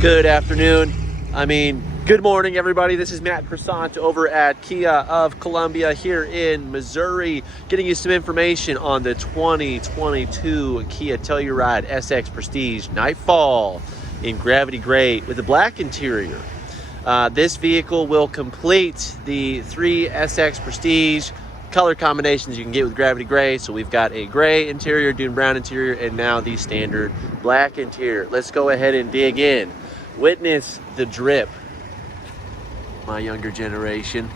Good afternoon. Good morning, everybody. This is Matt Croissant over at Kia of Columbia here in Missouri, getting you some information on the 2022 Kia Telluride SX Prestige Nightfall in Gravity Gray with a black interior. This vehicle will complete the 3 SX Prestige color combinations you can get with Gravity Gray. So we've got a gray interior, dune brown interior, and now the standard black interior. Let's go ahead and dig in. Witness the drip, my younger generation.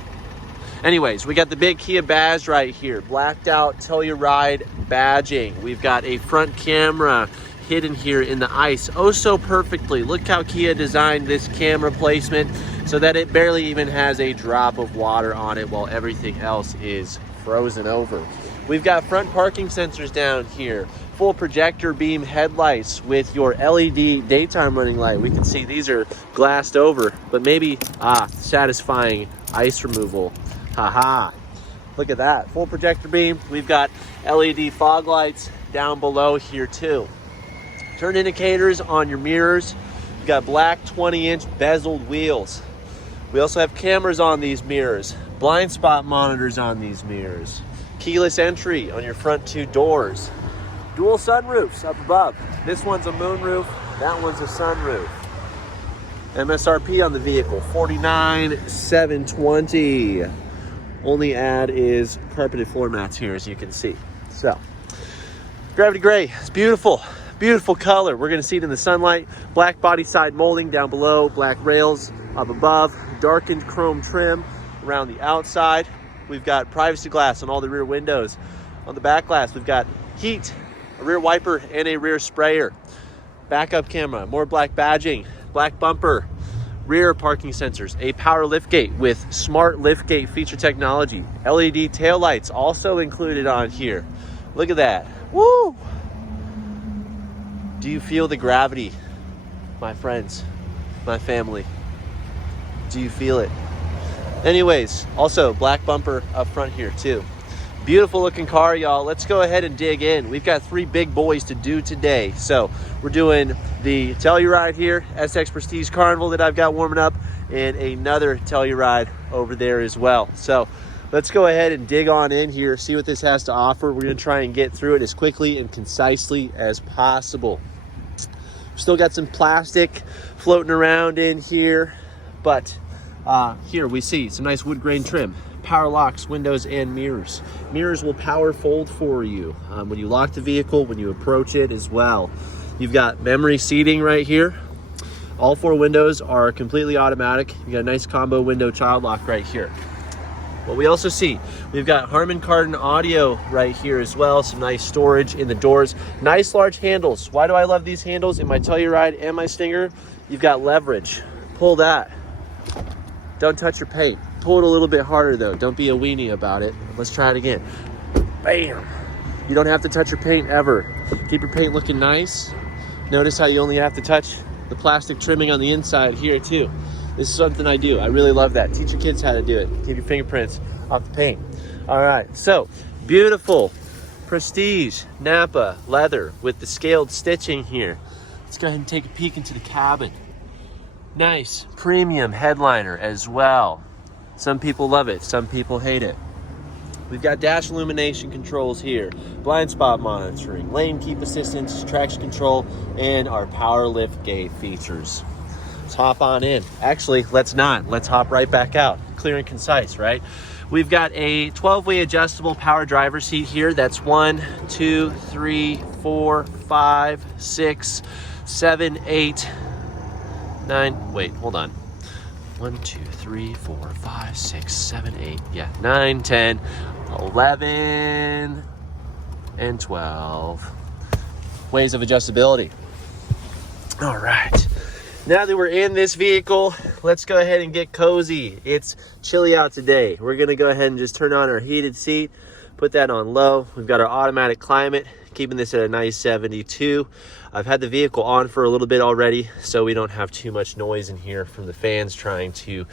Anyways, we got the big Kia badge right here, blacked out Telluride badging. We've got a front camera hidden here in the ice oh so perfectly. Look how Kia designed this camera placement so that it barely even has a drop of water on it while everything else is frozen over. We've got front parking sensors down here, full projector beam headlights with your LED daytime running light. We can see these are glassed over, but maybe satisfying ice removal. Haha. Look at that, full projector beam. We've got LED fog lights down below here too. Turn indicators on your mirrors. You've got black 20-inch bezeled wheels. We also have cameras on these mirrors, blind spot monitors on these mirrors, keyless entry on your front 2 doors, dual sunroofs up above. This one's a moonroof, that one's a sunroof. MSRP on the vehicle, $49,720. Only add is carpeted floor mats here, as you can see. So, Gravity Gray, it's beautiful. Beautiful color. We're going to see it in the sunlight. Black body side molding down below, black rails up above, darkened chrome trim around the outside. We've got privacy glass on all the rear windows. On the back glass, we've got heat, a rear wiper, and a rear sprayer. Backup camera, more black badging, black bumper, rear parking sensors, a power liftgate with smart liftgate feature technology, LED taillights also included on here. Look at that. Woo! Do you feel the gravity, my friends, my family? Do you feel it? Anyways, also black bumper up front here too. Beautiful looking car, y'all. Let's go ahead and dig in. We've got 3 big boys to do today. So we're doing the Telluride here, SX Prestige Carnival that I've got warming up, and another Telluride over there as well. So let's go ahead and dig on in here, see what this has to offer. We're gonna try and get through it as quickly and concisely as possible. Still got some plastic floating around in here, but here we see some nice wood grain trim, power locks, windows, and mirrors. Mirrors will power fold for you when you lock the vehicle, when you approach it as well. You've got memory seating right here. All 4 windows are completely automatic. You got a nice combo window child lock right here. What we also see, we've got Harman Kardon audio right here as well. Some nice storage in the doors. Nice large handles. Why do I love these handles in my Telluride and my Stinger? You've got leverage. Pull that. Don't touch your paint. Pull it a little bit harder though. Don't be a weenie about it. Let's try it again. Bam. You don't have to touch your paint ever. Keep your paint looking nice. Notice how you only have to touch the plastic trimming on the inside here too. This is something I do. I really love that. Teach your kids how to do it. Keep your fingerprints off the paint. All right, so beautiful Prestige Napa leather with the scaled stitching here. Let's go ahead and take a peek into the cabin. Nice premium headliner as well. Some people love it, some people hate it. We've got dash illumination controls here, blind spot monitoring, lane keep assistance, traction control, and our power lift gate features. Let's hop on in. Actually, let's not. Let's hop right back out. Clear and concise, right? We've got a 12-way adjustable power driver seat here. That's 1, 2, 3, 4, 5, 6, 7, 8, 9. Wait, hold on. 1, 2, 3, 4, 5, 6, 7, 8. Yeah, 9, 10, 11, and 12 ways of adjustability. All right. Now that we're in this vehicle, let's go ahead and get cozy. It's chilly out today. We're gonna go ahead and just turn on our heated seat, put that on low. We've got our automatic climate, keeping this at a nice 72. I've had the vehicle on for a little bit already, so we don't have too much noise in here from the fans trying to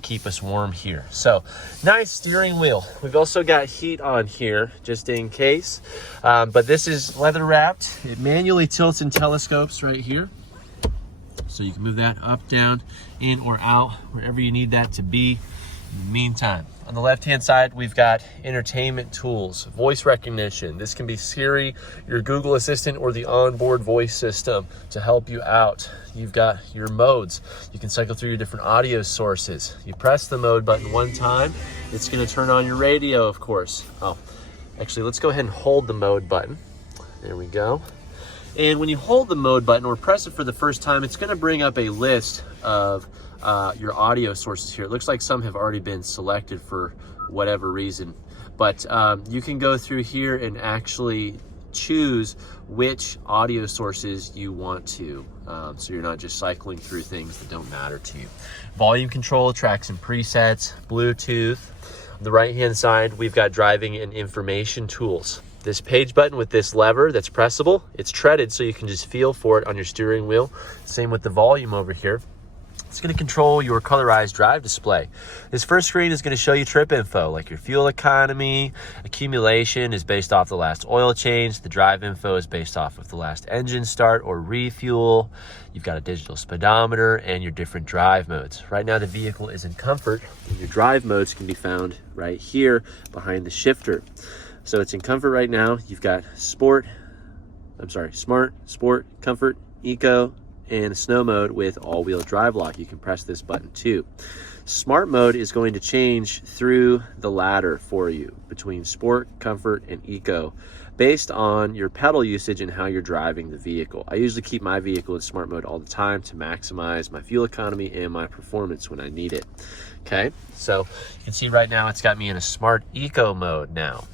keep us warm here. So, nice steering wheel. We've also got heat on here, just in case. But this is leather wrapped. It manually tilts and telescopes right here. So you can move that up, down, in or out, wherever you need that to be. In the meantime, on the left-hand side, we've got entertainment tools, voice recognition. This can be Siri, your Google Assistant, or the Onboard voice system to help you out. You've got your modes. You can cycle through your different audio sources. You press the mode button one time, it's gonna turn on your radio, of course. Oh, actually, let's go ahead and hold the mode button. There we go. And when you hold the mode button or press it for the first time, it's gonna bring up a list of your audio sources here. It looks like some have already been selected for whatever reason, but you can go through here and actually choose which audio sources you want to, so you're not just cycling through things that don't matter to you. Volume control, tracks and presets, Bluetooth. On the right hand side, we've got driving and information tools. This page button with this lever that's pressable, it's treaded so you can just feel for it on your steering wheel. Same with the volume over here. It's going to control your colorized drive display. This first screen is going to show you trip info, like your fuel economy. Accumulation is based off the last oil change. The drive info is based off of the last engine start or refuel. You've got a digital speedometer and your different drive modes. Right now the vehicle is in comfort, and your drive modes can be found right here behind the shifter. So it's in comfort right now. You've got smart, sport, comfort, eco, and snow mode with all-wheel drive lock. You can press this button too. Smart mode is going to change through the ladder for you between sport, comfort, and eco based on your pedal usage and how you're driving the vehicle. I usually keep my vehicle in smart mode all the time to maximize my fuel economy and my performance when I need it. Okay, so you can see right now it's got me in a smart eco mode now.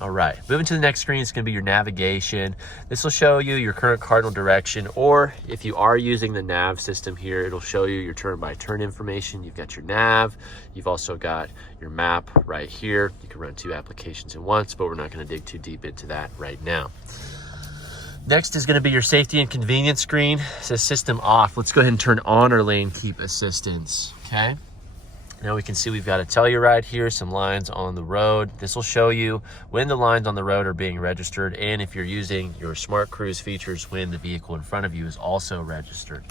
All right, moving to the next screen, it's gonna be your navigation. This will show you your current cardinal direction, or if you are using the nav system here, it'll show you your turn-by-turn information. You've got your nav, you've also got your map right here. You can run two applications at once, but we're not gonna dig too deep into that right now. Next is gonna be your safety and convenience screen. It says system off. Let's go ahead and turn on our lane keep assistance, okay? Now we can see we've got a Telluride here, some lines on the road. This will show you when the lines on the road are being registered, and if you're using your Smart Cruise features when the vehicle in front of you is also registered.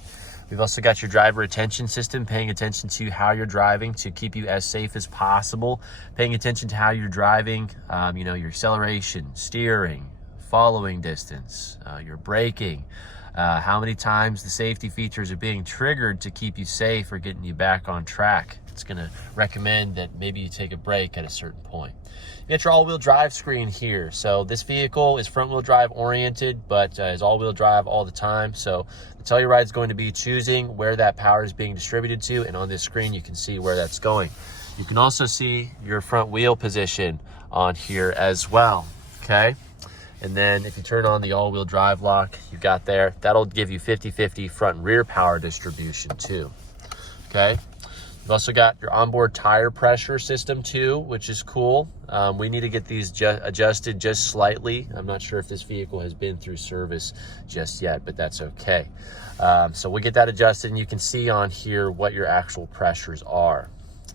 We've also got your driver attention system, paying attention to how you're driving to keep you as safe as possible, paying attention to how you're driving, your acceleration, steering, following distance, your braking, how many times the safety features are being triggered to keep you safe or getting you back on track. It's gonna recommend that maybe you take a break at a certain point. You get your all-wheel drive screen here. So this vehicle is front-wheel drive oriented, but is all-wheel drive all the time. So the Telluride is going to be choosing where that power is being distributed to, and on this screen you can see where that's going. You can also see your front wheel position on here as well, okay? And then if you turn on the all-wheel drive lock, you got there, that'll give you 50-50 front and rear power distribution too, okay? You've also got your onboard tire pressure system too, which is cool. We need to get these adjusted just slightly. I'm not sure if this vehicle has been through service just yet, but that's okay. So we'll get that adjusted, and you can see on here what your actual pressures are.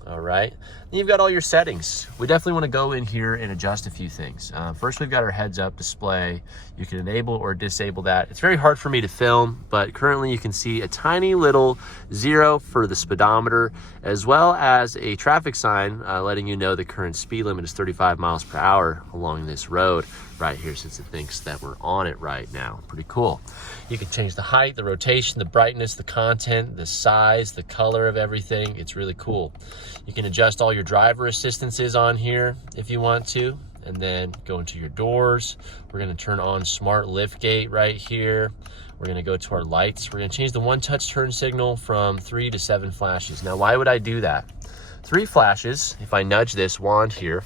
All right, then you've got all your settings. We definitely want to go in here and adjust a few things. First, we've got our heads-up display. You can enable or disable that. It's very hard for me to film, but currently you can see a tiny little 0 for the speedometer, as well as a traffic sign letting you know the current speed limit is 35 miles per hour along this road right here, since it thinks that we're on it right now. Pretty cool. You can change the height, the rotation, the brightness, the content, the size, the color of everything. It's really cool. You can adjust all your driver assistances on here if you want to, and then go into your doors. We're gonna turn on smart liftgate right here. We're gonna go to our lights. We're gonna change the one-touch turn signal from 3 to 7 flashes. Now, why would I do that? 3 flashes, if I nudge this wand here,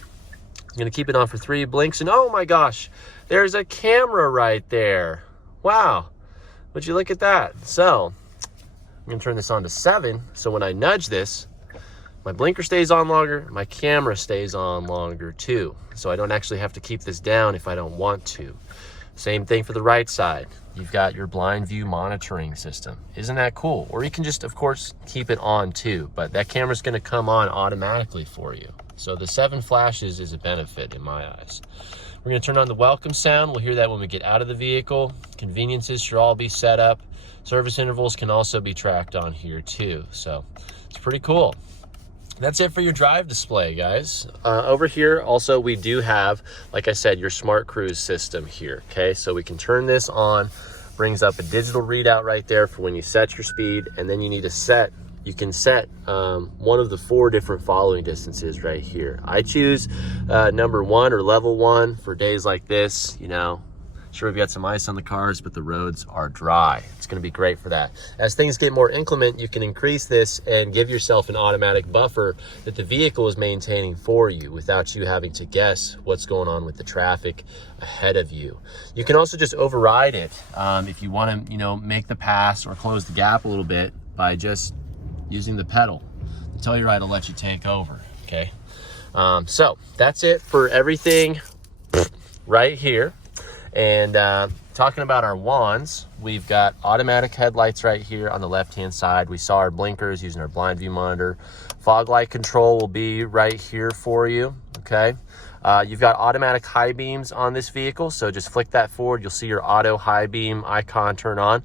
I'm gonna keep it on for 3 blinks, and oh my gosh, there's a camera right there. Wow, would you look at that? So, I'm gonna turn this on to 7, so when I nudge this, my blinker stays on longer, my camera stays on longer too. So I don't actually have to keep this down if I don't want to. Same thing for the right side. You've got your blind view monitoring system. Isn't that cool? Or you can just, of course, keep it on too, but that camera's gonna come on automatically for you. So the 7 flashes is a benefit in my eyes. We're going to turn on the welcome sound. We'll hear that when we get out of the vehicle. Conveniences should all be set up. Service intervals can also be tracked on here too. So it's pretty cool. That's it for your drive display, guys. Over here, also, we do have, like I said, your smart cruise system here, okay? So we can turn this on, brings up a digital readout right there for when you set your speed, and then you need to set, you can set one of the 4 different following distances right here. I choose number 1 or level 1 for days like this, you know. Sure, we've got some ice on the cars, but the roads are dry. It's going to be great for that. As things get more inclement, you can increase this and give yourself an automatic buffer that the vehicle is maintaining for you without you having to guess what's going on with the traffic ahead of you. You can also just override it if you want to, you know, make the pass or close the gap a little bit by just using the pedal. The Telluride will let you take over, okay? So that's it for everything right here. And talking about our wands, we've got automatic headlights right here on the left-hand side. We saw our blinkers using our blind view monitor. Fog light control will be right here for you, okay? You've got automatic high beams on this vehicle, so just flick that forward. You'll see your auto high beam icon turn on.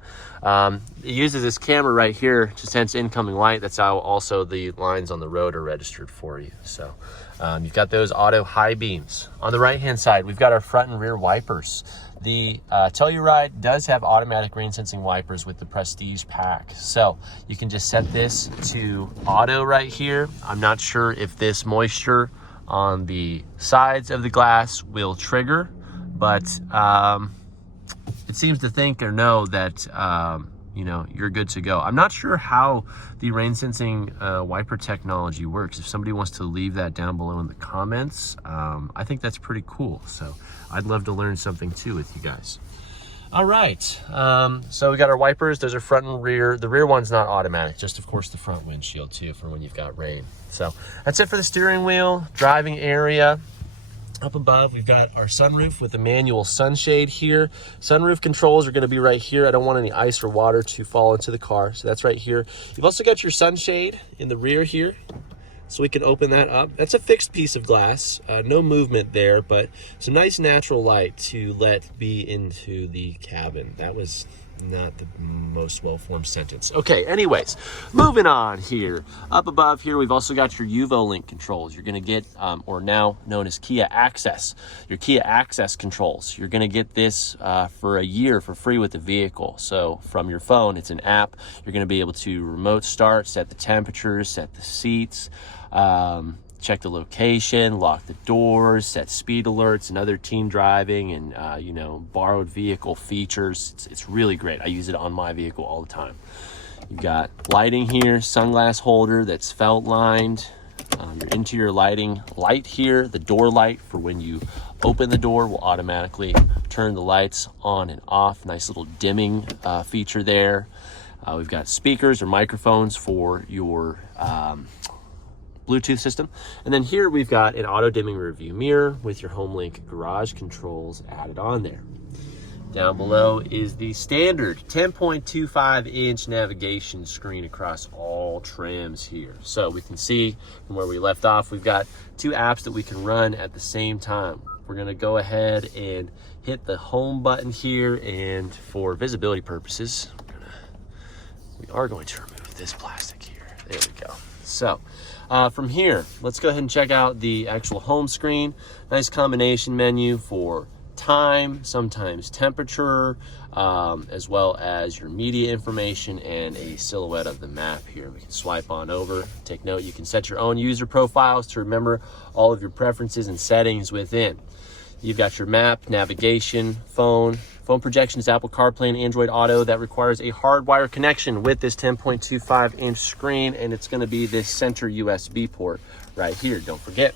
It uses this camera right here to sense incoming light. That's how also the lines on the road are registered for you. So you've got those auto high beams. On the right-hand side, we've got our front and rear wipers. The Telluride does have automatic rain sensing wipers with the Prestige pack. So you can just set this to auto right here. I'm not sure if this moisture on the sides of the glass will trigger, but it seems to think or know that you know, you're good to go. I'm not sure how the rain sensing wiper technology works. If somebody wants to leave that down below in the comments, I think that's pretty cool. So I'd love to learn something too with you guys. All right, so we got our wipers. Those are front and rear. The rear one's not automatic, just of course the front windshield too for when you've got rain. So that's it for the steering wheel, driving area. Up above, we've got our sunroof with the manual sunshade here. Sunroof controls are going to be right here. I don't want any ice or water to fall into the car, so that's right here. You've also got your sunshade in the rear here, so we can open that up. That's a fixed piece of glass, no movement there, but some nice natural light to let be into the cabin. That was not the most well-formed sentence. Okay, anyways, moving on here. Up above here, we've also got your UVO link controls. You're going to get, or now known as Kia Access, your Kia Access controls. You're going to get this for a year for free with the vehicle. So from your phone, it's an app. You're going to be able to remote start, set the temperature, set the seats, check the location, lock the doors, set speed alerts and other teen driving and you know, borrowed vehicle features. It's really great. I use it on my vehicle all the time. You've got lighting here, sunglass holder that's felt lined, your interior lighting light here, the door light for when you open the door will automatically turn the lights on and off. Nice little dimming feature there. We've got speakers or microphones for your Bluetooth system. And then here we've got an auto dimming rear view mirror with your HomeLink garage controls added on there. Down below is the standard 10.25 inch navigation screen across all trims here. So we can see from where we left off, we've got 2 apps that we can run at the same time. We're gonna go ahead and hit the home button here, and for visibility purposes, we are going to remove this plastic here. There we go. So from here, let's go ahead and check out the actual home screen. Nice combination menu for time, sometimes temperature, as well as your media information and a silhouette of the map here. We can swipe on over. Take note, you can set your own user profiles to remember all of your preferences and settings within. You've got your map, navigation, phone projection is Apple CarPlay and Android Auto. That requires a hardwire connection with this 10.25 inch screen, and it's going to be this center USB port right here. Don't forget.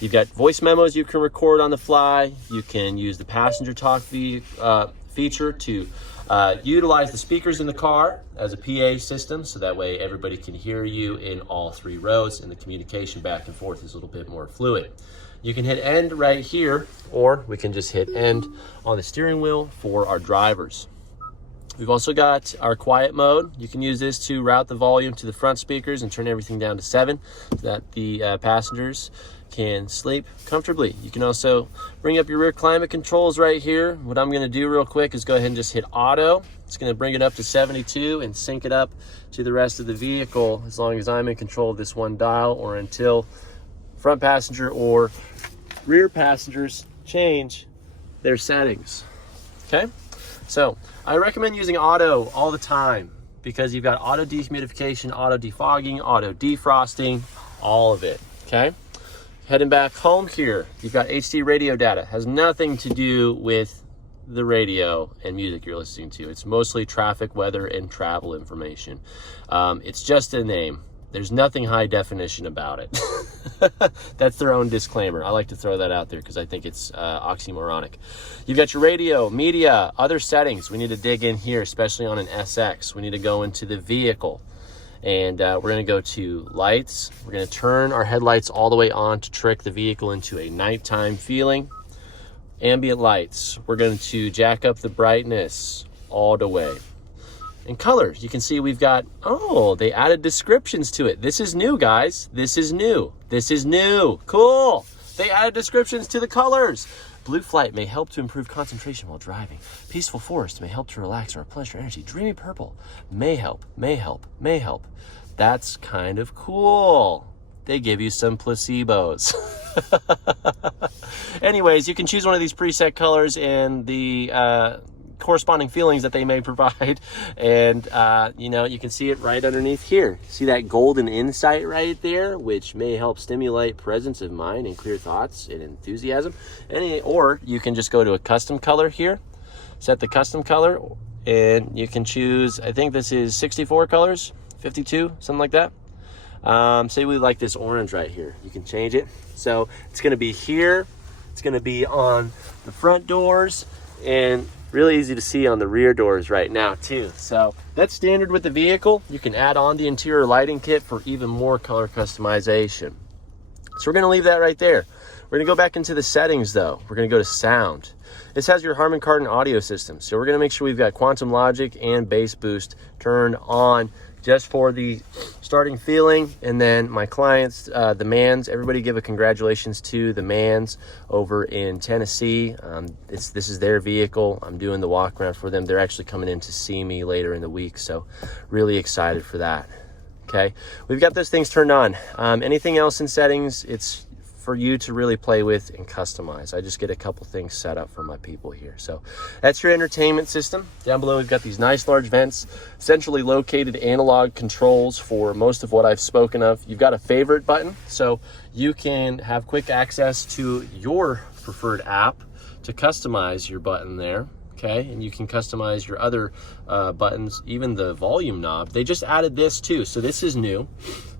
You've got voice memos you can record on the fly. You can use the passenger talk feature to utilize the speakers in the car as a PA system, so that way everybody can hear you in all 3 rows, and the communication back and forth is a little bit more fluid. You can hit end right here, or we can just hit end on the steering wheel for our drivers. We've also got our quiet mode. You can use this to route the volume to the front speakers and turn everything down to 7 so that the passengers can sleep comfortably. You can also bring up your rear climate controls right here. What I'm going to do real quick is go ahead and just hit auto. It's going to bring it up to 72 and sync it up to the rest of the vehicle as long as I'm in control of this one dial, or until front passenger or rear passengers change their settings. Okay, so I recommend using auto all the time because you've got auto dehumidification, auto defogging, auto defrosting, all of it. Okay, heading back home here, you've got HD radio data. Has nothing to do with the radio and music you're listening to. It's mostly traffic, weather, and travel information. It's just a name. There's nothing high definition about it. That's their own disclaimer. I like to throw that out there because I think it's oxymoronic. You've got your radio, media, other settings. We need to dig in here, especially on an SX. We need to go into the vehicle, and we're going to go to lights. We're going to turn our headlights all the way on to trick the vehicle into a nighttime feeling. Ambient lights, we're going to jack up the brightness all the way. And colors, you can see we've got, oh, they added descriptions to it. This is new, guys. This is new. This is new. Cool. They added descriptions to the colors. Blue flight may help to improve concentration while driving. Peaceful forest may help to relax or replenish your energy. Dreamy purple may help, may help, may help. That's kind of cool. They give you some placebos. Anyways, you can choose one of these preset colors and the corresponding feelings that they may provide. And, you know, you can see it right underneath here. See that golden insight right there, which may help stimulate presence of mind and clear thoughts and enthusiasm. Or you can just go to a custom color here, set the custom color, and you can choose, I think this is 64 colors, 52, something like that. Say we like this orange right here, you can change it. So it's going to be here, it's going to be on the front doors, and really easy to see on the rear doors right now too. So that's standard with the vehicle. You can add on the interior lighting kit for even more color customization. So we're going to leave that right there. We're going to go back into the settings though. We're going to go to sound. This has your Harman Kardon audio system. So we're going to make sure we've got Quantum Logic and Bass Boost turned on just for the starting feeling. And then my clients, the Mans, everybody give a congratulations to the Mans over in Tennessee. This is their vehicle. I'm doing the walk around for them. They're actually coming in to see me later in the week. So really excited for that. Okay, we've got those things turned on. Anything else in settings, it's for you to really play with and customize. I just get a couple things set up for my people here. So that's your entertainment system. Down below, we've got these nice large vents, centrally located analog controls for most of what I've spoken of. You've got a favorite button, so you can have quick access to your preferred app to customize your button there. Okay, and you can customize your other buttons, even the volume knob. They just added this too, so this is new.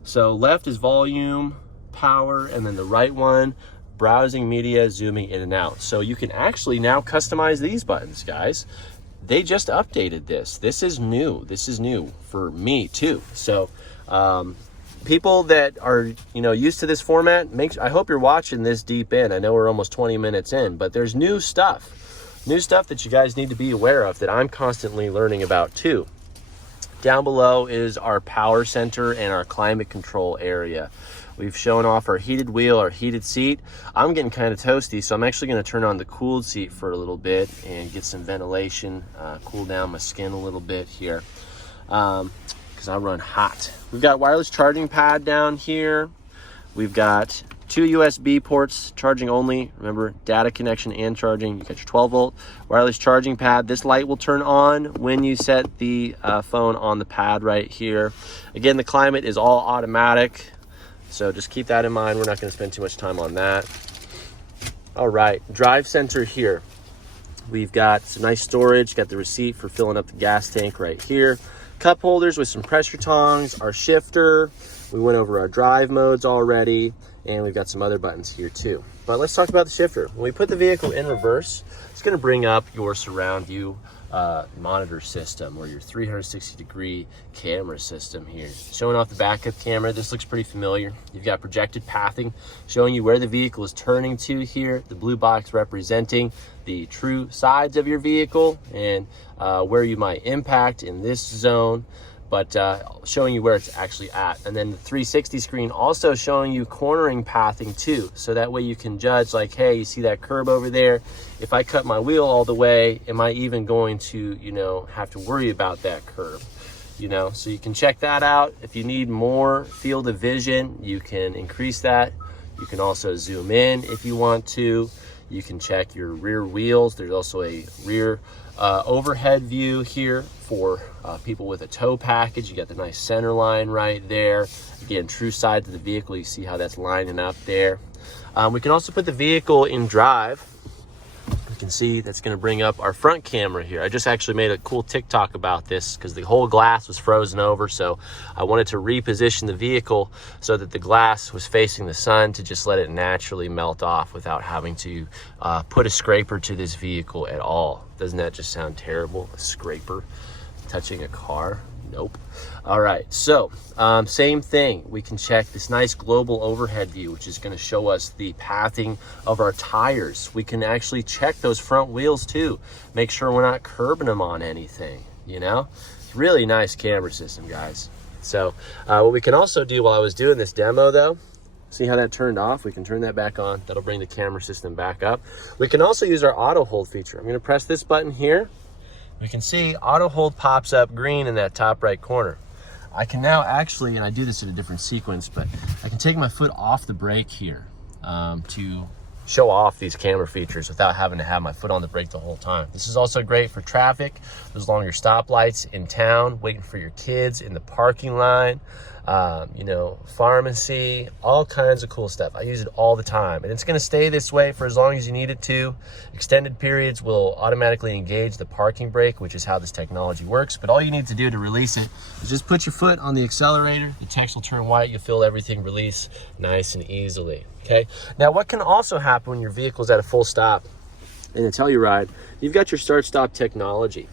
So left is volume, power, and then the right one, browsing, media, zooming in and out. So you can actually now customize these buttons, guys. They just updated this. This is new. This is new for me too. So people that are, you know, used to this format, I hope you're watching this deep in. I know we're almost 20 minutes in, but there's new stuff that you guys need to be aware of that I'm constantly learning about too. Down below is our power center and our climate control area. We've shown off our heated wheel, our heated seat. I'm getting kind of toasty, so I'm actually going to turn on the cooled seat for a little bit and get some ventilation, cool down my skin a little bit here, because I run hot. We've got wireless charging pad down here. We've got 2 USB ports, charging only. Remember, data connection and charging. You got your 12-volt wireless charging pad. This light will turn on when you set the phone on the pad right here. Again, the climate is all automatic, so just keep that in mind. We're not going to spend too much time on that. All right, drive center here. We've got some nice storage. Got the receipt for filling up the gas tank right here. Cup holders with some pressure tongs. Our shifter. We went over our drive modes already. And we've got some other buttons here too. But let's talk about the shifter. When we put the vehicle in reverse, it's going to bring up your surround view monitor system or your 360-degree camera system here. Showing off the backup camera, this looks pretty familiar. You've got projected pathing showing you where the vehicle is turning to here, the blue box representing the true sides of your vehicle and where you might impact in this zone, but showing you where it's actually at. And then the 360 screen also showing you cornering pathing too. So that way you can judge like, hey, you see that curb over there? If I cut my wheel all the way, am I even going to, you know, have to worry about that curb? You know, so you can check that out. If you need more field of vision, you can increase that. You can also zoom in if you want to. You can check your rear wheels. There's also a rear overhead view here for people with a tow package. You got the nice center line right there. Again, true sides of the vehicle. You see how that's lining up there. We can also put the vehicle in drive. You can see that's going to bring up our front camera here. I just actually made a cool TikTok about this because the whole glass was frozen over. So I wanted to reposition the vehicle so that the glass was facing the sun to just let it naturally melt off without having to put a scraper to this vehicle at all. Doesn't that just sound terrible? A scraper touching a car? Nope. All right, so same thing. We can check this nice global overhead view, which is going to show us the pathing of our tires. We can actually check those front wheels too. Make sure we're not curbing them on anything, you know? It's really nice camera system, guys. So what we can also do while I was doing this demo though, see how that turned off? We can turn that back on. That'll bring the camera system back up. We can also use our auto hold feature. I'm going to press this button here. We can see auto hold pops up green in that top right corner. I can now actually, and I do this in a different sequence, but I can take my foot off the brake here to show off these camera features without having to have my foot on the brake the whole time. This is also great for traffic, those longer stoplights in town, waiting for your kids in the parking line, you know, pharmacy, all kinds of cool stuff. I use it all the time, and it's going to stay this way for as long as you need it to. Extended periods will automatically engage the parking brake, which is how this technology works. But all you need to do to release it is just put your foot on the accelerator. The text will turn white. You'll feel everything release nice and easily. Okay. Now, what can also happen when your vehicle's at a full stop in a Telluride? You've got your start-stop technology.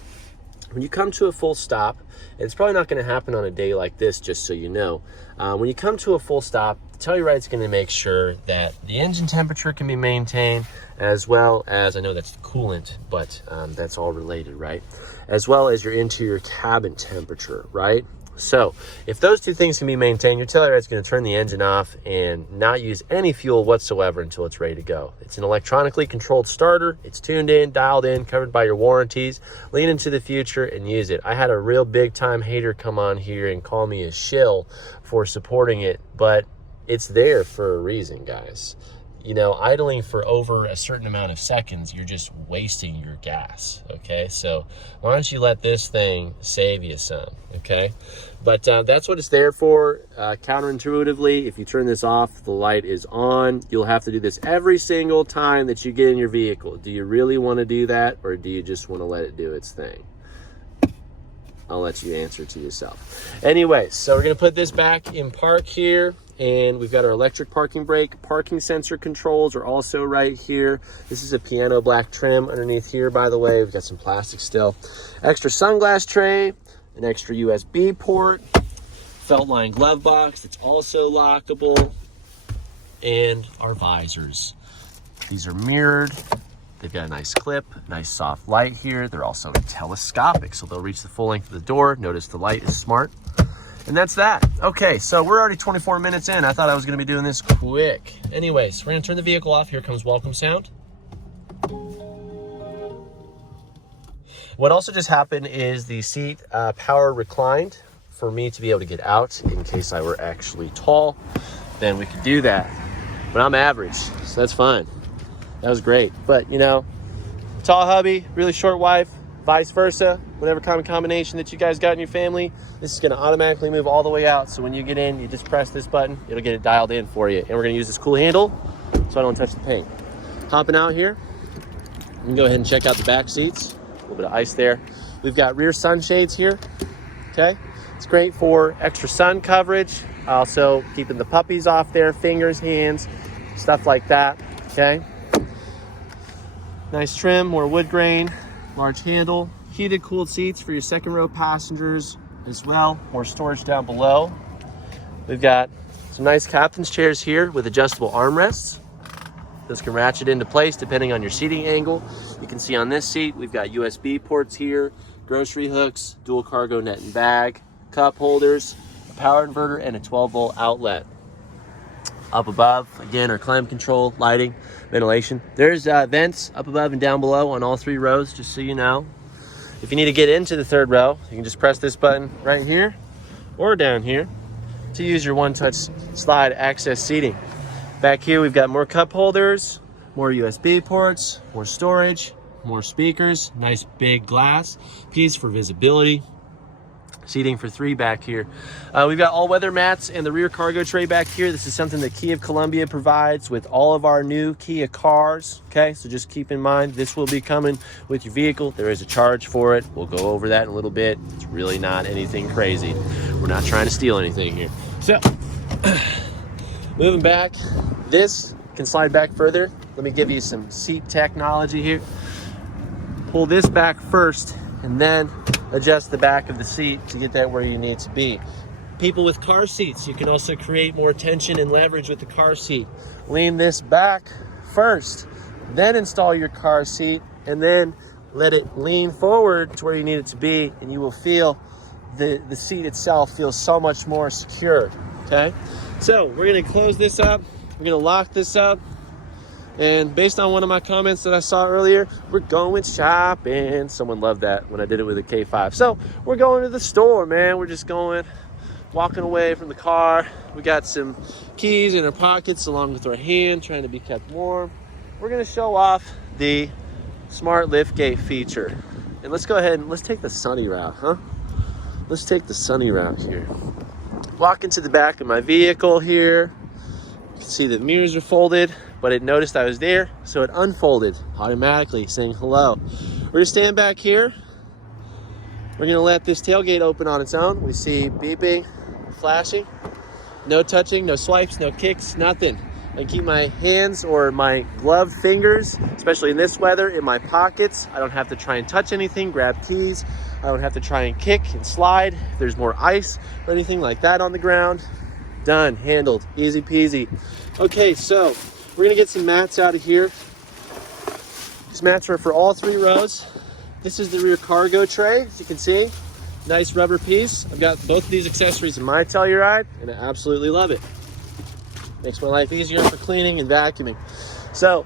When you come to a full stop, and it's probably not going to happen on a day like this, just so you know, when you come to a full stop, the Telluride's going to make sure that the engine temperature can be maintained, as well as, I know that's the coolant, but that's all related, right? As well as your interior cabin temperature, right? So if those two things can be maintained, your Telluride's going to turn the engine off and not use any fuel whatsoever until it's ready to go. It's an electronically controlled starter. It's tuned in, dialed in, covered by your warranties. Lean into the future and use it. I had a real big time hater come on here and call me a shill for supporting it, but it's there for a reason, guys. You know, idling for over a certain amount of seconds, you're just wasting your gas, okay? So why don't you let this thing save you some, okay? But that's what it's there for. Counterintuitively, if you turn this off, the light is on. You'll have to do this every single time that you get in your vehicle. Do you really want to do that, or do you just want to let it do its thing? I'll let you answer to yourself. Anyway, so we're going to put this back in park here. And we've got our electric parking brake. Parking sensor controls are also right here. This is a piano black trim underneath here, by the way. We've got some plastic still. Extra sunglass tray, an extra USB port, felt line glove box that's also lockable, and our visors. These are mirrored. They've got a nice clip, nice soft light here. They're also telescopic, so they'll reach the full length of the door. Notice the light is smart. And that's that. Okay, so we're already 24 minutes in. I thought I was gonna be doing this quick. Anyways, we're gonna turn the vehicle off. Here comes welcome sound. What also just happened is the seat power reclined for me to be able to get out in case I were actually tall. Then we could do that. But I'm average, so that's fine. That was great. But you know, tall hubby, really short wife, vice versa, whatever kind of combination that you guys got in your family, this is going to automatically move all the way out. So when you get in, you just press this button, it'll get it dialed in for you. And we're going to use this cool handle so I don't touch the paint. Hopping out here, you can go ahead and check out the back seats. A little bit of ice there. We've got rear sunshades here, okay? It's great for extra sun coverage, also keeping the puppies off there, fingers, hands, stuff like that, okay? Nice trim, more wood grain. Large handle, heated cooled seats for your second row passengers as well. More storage down below. We've got some nice captain's chairs here with adjustable armrests. Those can ratchet into place depending on your seating angle. You can see on this seat, we've got USB ports here, grocery hooks, dual cargo net and bag, cup holders, a power inverter, and a 12-volt outlet. Up above, again, our climate control, lighting, ventilation. There's vents up above and down below on all 3 rows, just so you know. If you need to get into the 3rd row, you can just press this button right here or down here to use your one-touch slide access seating. Back here, we've got more cup holders, more USB ports, more storage, more speakers, nice big glass piece for visibility. Seating for 3 back here. We've got all-weather mats and the rear cargo tray back here. This is something that Kia of Columbia provides with all of our new Kia cars. Okay, so just keep in mind, this will be coming with your vehicle. There is a charge for it. We'll go over that in a little bit. It's really not anything crazy. We're not trying to steal anything here. So, moving back, this can slide back further. Let me give you some seat technology here. Pull this back first and then adjust the back of the seat to get that where you need to be. People with car seats, you can also create more tension and leverage with the car seat. Lean this back first, then install your car seat, and then let it lean forward to where you need it to be, and you will feel the seat itself feels so much more secure, okay? So we're gonna close this up, we're gonna lock this up, and based on one of my comments that I saw earlier, we're going shopping. Someone loved that when I did it with a K5. So we're going to the store, man. We're just going, walking away from the car. We got some keys in our pockets along with our hand, trying to be kept warm. We're gonna show off the smart liftgate feature. And let's go ahead and let's take the sunny route, huh? Let's take the sunny route here. Walk into the back of my vehicle here. You can see the mirrors are folded, but it noticed I was there, so it unfolded automatically, saying hello. We're gonna stand back here. We're gonna let this tailgate open on its own. We see beeping, flashing, no touching, no swipes, no kicks, nothing. I keep my hands or my gloved fingers, especially in this weather, in my pockets. I don't have to try and touch anything, grab keys. I don't have to try and kick and slide if there's more ice or anything like that on the ground. Done, handled, easy peasy. Okay, so we're gonna get some mats out of here. These mats are for all 3 rows. This is the rear cargo tray, as you can see. Nice rubber piece. I've got both of these accessories in my Telluride, and I absolutely love it. Makes my life easier for cleaning and vacuuming. So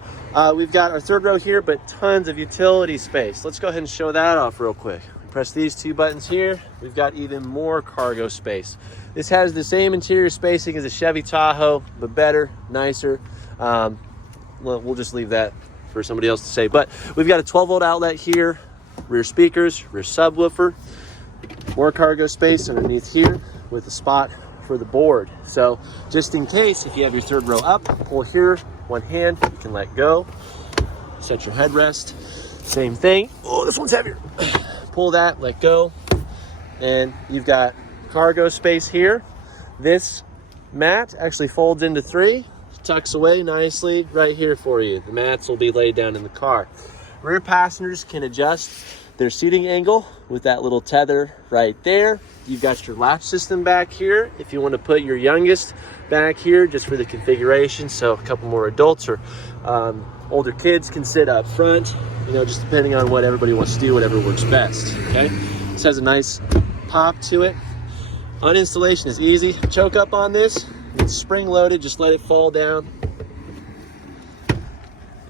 we've got our 3rd row here, but tons of utility space. Let's go ahead and show that off real quick. Press these 2 buttons here. We've got even more cargo space. This has the same interior spacing as a Chevy Tahoe, but better, nicer. We'll just leave that for somebody else to say. But we've got a 12-volt outlet here, rear speakers, rear subwoofer, more cargo space underneath here with a spot for the board. So just in case, if you have your 3rd row up, pull here, one hand, you can let go. Set your headrest, same thing. Oh, this one's heavier. Pull that, let go, and you've got cargo space here. This mat actually folds into 3, tucks away nicely right here for you. The mats will be laid down in the car. Rear passengers can adjust their seating angle with that little tether right there. You've got your latch system back here if you want to put your youngest back here just for the configuration, so a couple more adults or older kids can sit up front, you know, just depending on what everybody wants to do, whatever works best, okay? This has a nice pop to it. Uninstallation is easy. Choke up on this, it's spring loaded, just let it fall down.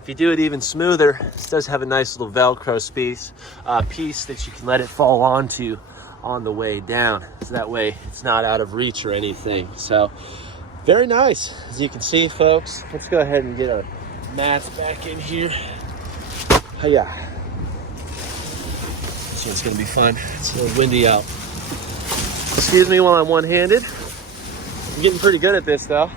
If you do it even smoother, this does have a nice little Velcro piece that you can let it fall onto on the way down. So that way it's not out of reach or anything. So very nice. As you can see, folks, let's go ahead and get our mats back in here. Hiya. This one's gonna be fun. It's a little windy out. Excuse me while I'm one-handed. I'm getting pretty good at this though.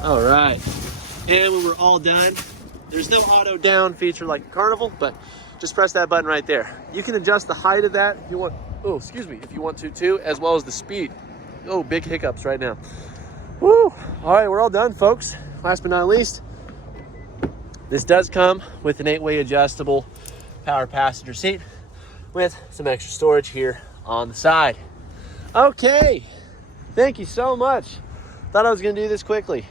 All right, and when we're all done, there's no auto down feature like a Carnival, but just press that button right there. You can adjust the height of that if you want. Oh, excuse me, if you want to too, as well as the speed. Oh, big hiccups right now. Woo! All right, we're all done, folks. Last but not least, This does come with an 8-way adjustable power passenger seat with some extra storage here on the side. Okay, thank you so much. Thought I was gonna do this quickly,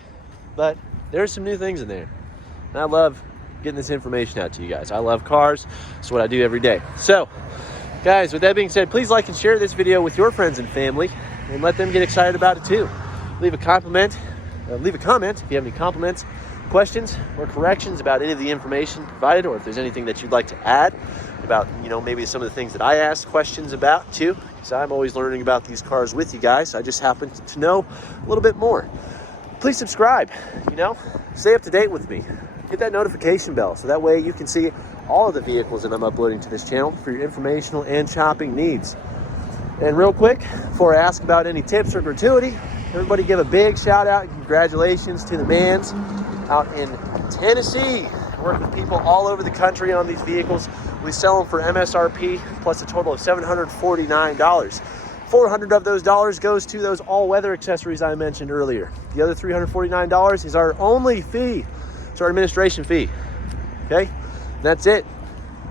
but there's some new things in there. And I love getting this information out to you guys. I love cars. It's what I do every day. So, guys, with that being said, please like and share this video with your friends and family and let them get excited about it too. Leave a comment if you have any compliments, questions, or corrections about any of the information provided, or if there's anything that you'd like to add about, maybe some of the things that I asked questions about too, because I'm always learning about these cars with you guys. I just happen to know a little bit more. Please subscribe, stay up to date with me. Hit that notification bell so that way you can see all of the vehicles that I'm uploading to this channel for your informational and shopping needs. And real quick, before I ask about any tips or gratuity, everybody give a big shout out and congratulations to the mans out in Tennessee. I work with people all over the country on these vehicles. We sell them for MSRP plus a total of $749. $400 of those dollars goes to those all-weather accessories I mentioned earlier. The other $349 is our only fee. It's our administration fee. Okay, that's it.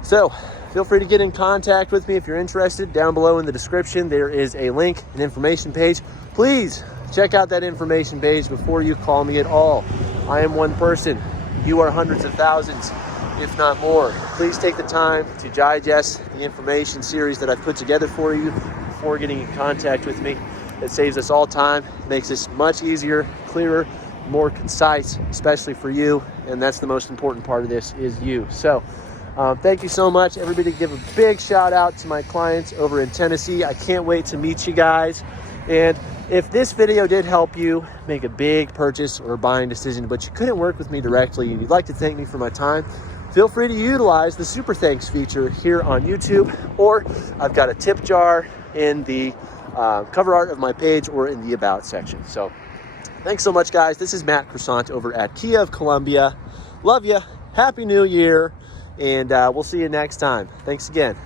So feel free to get in contact with me if you're interested. Down below in the description, there is a link, an information page. Please check out that information page before you call me at all. I am one person. You are hundreds of thousands, if not more. Please take the time to digest the information series that I've put together for you before getting in contact with me. It saves us all time, makes this much easier, clearer, more concise, especially for you. And that's the most important part of this, is you. So thank you so much. Everybody give a big shout out to my clients over in Tennessee. I can't wait to meet you guys. And if this video did help you make a big purchase or buying decision, but you couldn't work with me directly and you'd like to thank me for my time, feel free to utilize the Super Thanks feature here on YouTube, or I've got a tip jar in the cover art of my page or in the About section. So thanks so much, guys. This is Matt Croissant over at Kia of Columbia. Love you. Happy New Year. And we'll see you next time. Thanks again.